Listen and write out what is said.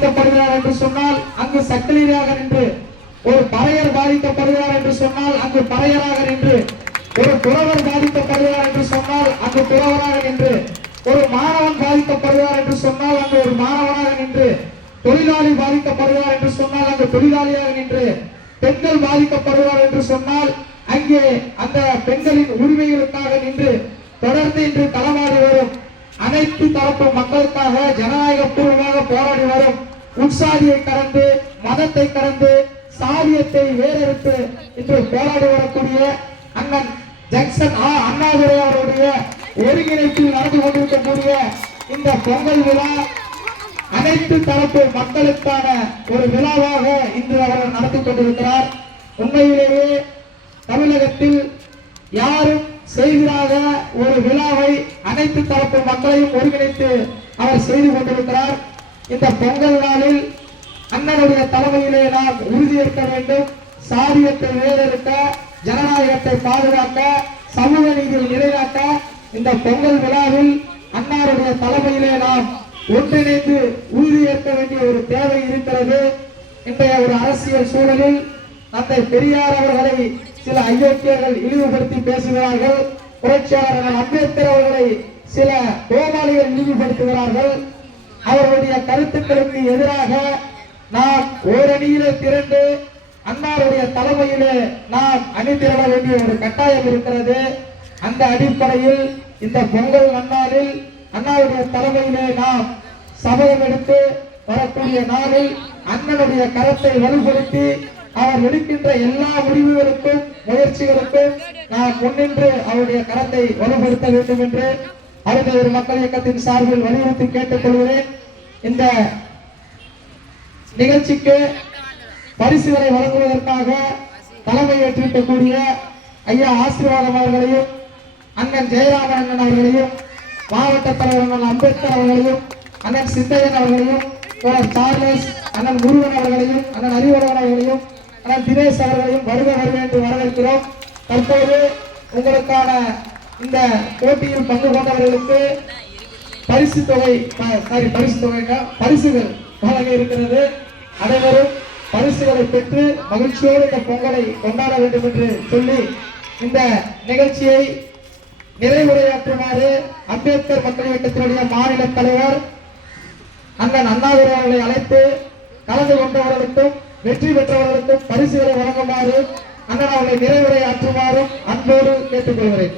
பாதிக்கப்படுகிறார் என்று சொன்னால் அங்கு சக்கிலியாக நின்று ஒரு பறையர் பாதிக்கப்படுகிறார் என்று சொன்னால் அங்கு பறையராக நின்று ஒரு துறவர் பாதிக்கப்படுகிறார் என்று சொன்னால் அங்கு துறவராக நின்று ஒரு மாணவன் பாதிக்கப்படுகிறார் என்று சொன்னால் அங்கு ஒரு மாணவனாக நின்று தொழிலாளி பாதிக்கப்படுகிறார் என்று சொன்னால் அங்கு தொழிலாளியாக நின்று பெண்கள் பாதிக்கப்படுவார் என்று சொன்னால் அங்கே அந்த பெண்களின் உரிமைகளுக்காக நின்று தொடர்ந்து இன்று களமாடி வரும். அனைத்து தரப்பு மக்களுக்காக ஜனநாயக பூர்வமாக போராடி வரும். உட்சாதியை கடந்து மதத்தை கடந்து சாதியத்தை வேறெடுத்து இன்று போராடி வரக்கூடிய அண்ணன் ஜங்ஷன் ஆ. அண்ணாதுரை அவருடைய ஒருங்கிணைப்பில் நடந்து கொண்டிருக்கக்கூடிய இந்த பொங்கல் விழா அனைத்து தரப்பு மக்களுக்கான ஒரு விழாவாக இன்று அவர் நடத்தி கொண்டிருக்கிறார். உண்மையிலேயே தமிழகத்தில் யாரும் செய்திராத ஒரு விழாவை அனைத்து தரப்பு மக்களையும் ஒருங்கிணைத்து அவர் செய்து கொண்டிருக்கிறார். இந்த பொங்கல் நாளில் அண்ணனுடைய தலைமையிலே நாம் உறுதியேற்க வேண்டும். சாதியத்தை வேறெடுக்க ஜனநாயகத்தை பாதுகாக்க சமூக நீதியை நிலைநாட்ட இந்த பொங்கல் விழாவில் அன்னாருடைய தலைமையிலே நாம் ஒன்றிணைந்து உறுதியேற்க வேண்டிய ஒரு தேவை இருக்கிறது. இன்றைய ஒரு அரசியல் சூழலில் தந்தை பெரியார் அவர்களை சில அயோக்கியர்கள் இழிவுபடுத்தி பேசுகிறார்கள். புரட்சியாளர்கள் அம்பேத்கர் அவர்களை சில கோமாளிகள் இழிவுபடுத்துகிறார்கள். அவர்களுடைய கருத்துக்களுக்கு எதிராக நாம் ஓரணியிலே திரண்டு அன்னாருடைய தலைமையிலே நாம் அணிதிரள வேண்டிய ஒரு கட்டாயம் இருக்கிறது. அந்த அடிப்படையில் இந்த பொங்கல் நன்னாளில் அண்ணாவுடைய தலைமையிலே நாம் சபதம் எடுத்து வரக்கூடிய நாளில் அண்ணனுடைய கரத்தை வலுப்படுத்தி அவர் எடுக்கின்ற எல்லா முடிவுகளுக்கும் முயற்சிகளுக்கும் நாம் முன்னின்று அவருடைய கரத்தை வலுப்படுத்த வேண்டும் என்று அருந்தவர் மக்கள் இயக்கத்தின் சார்பில் வலியுறுத்தி கேட்டுக் கொள்கிறேன். இந்த நிகழ்ச்சிக்கு பரிசுகளை வழங்குவதற்காக தலைமை ஏற்றிருக்கக்கூடிய ஐயா ஆசீர்வாதம் அவர்களையும் அண்ணன் ஜெயராமன் அண்ணன் அவர்களையும் மாவட்ட தலைவர் அண்ணன் அம்பேத்கர் அவர்களையும் அண்ணன் சித்தையன் அவர்களையும் தோழர் சார்லஸ் அண்ணன் முருகன் அவர்களையும் அண்ணன் அறிவுறவன் அவர்களையும் அண்ணன் தினேஷ் அவர்களையும் வருக வருக என்று வரவேற்கிறோம். தற்போது உங்களுக்கான இந்த போட்டியில் பங்கு கொண்டவர்களுக்கு பரிசு தொகை சாரி பரிசு தொகைங்க பரிசுகள் வழங்க இருக்கிறது. அனைவரும் பரிசுகளை பெற்று மகிழ்ச்சியோடு இந்த பொங்கலை கொண்டாட வேண்டும் என்று சொல்லி இந்த நிகழ்ச்சியை நிறைவுரையாற்றுமாறு அம்பேத்கர் மக்கள் இயக்கத்தினுடைய மாநில தலைவர் அண்ணன் அண்ணாதுரை அவர்களை அழைத்து கலந்து கொண்டவர்களுக்கும் வெற்றி பெற்றவர்களுக்கும் பரிசுகளை வழங்குமாறு அண்ணன் அவர்களை நிறைவுரையாற்றுமாறும் அன்போடு கேட்டுக்கொள்கிறேன்.